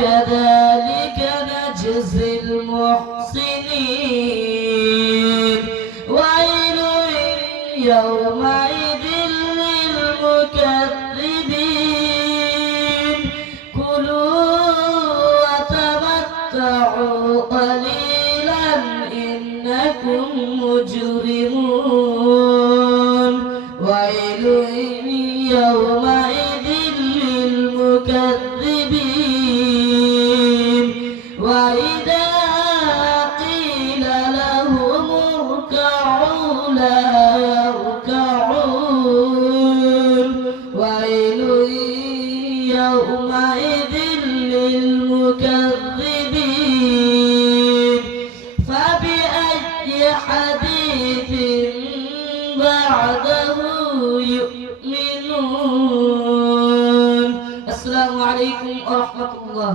كذلك نجزي المحسنين ويل يومئذ للمكذبين كلوا وتمتعوا قليلا إنكم مجرمون ويل يومئذ للمكذبين وإذا قيل لهم اركعوا لا يركعون ويل يومئذ للمكذبين فبأي حديث بعده يؤمنون. السلام عليكم ورحمة الله.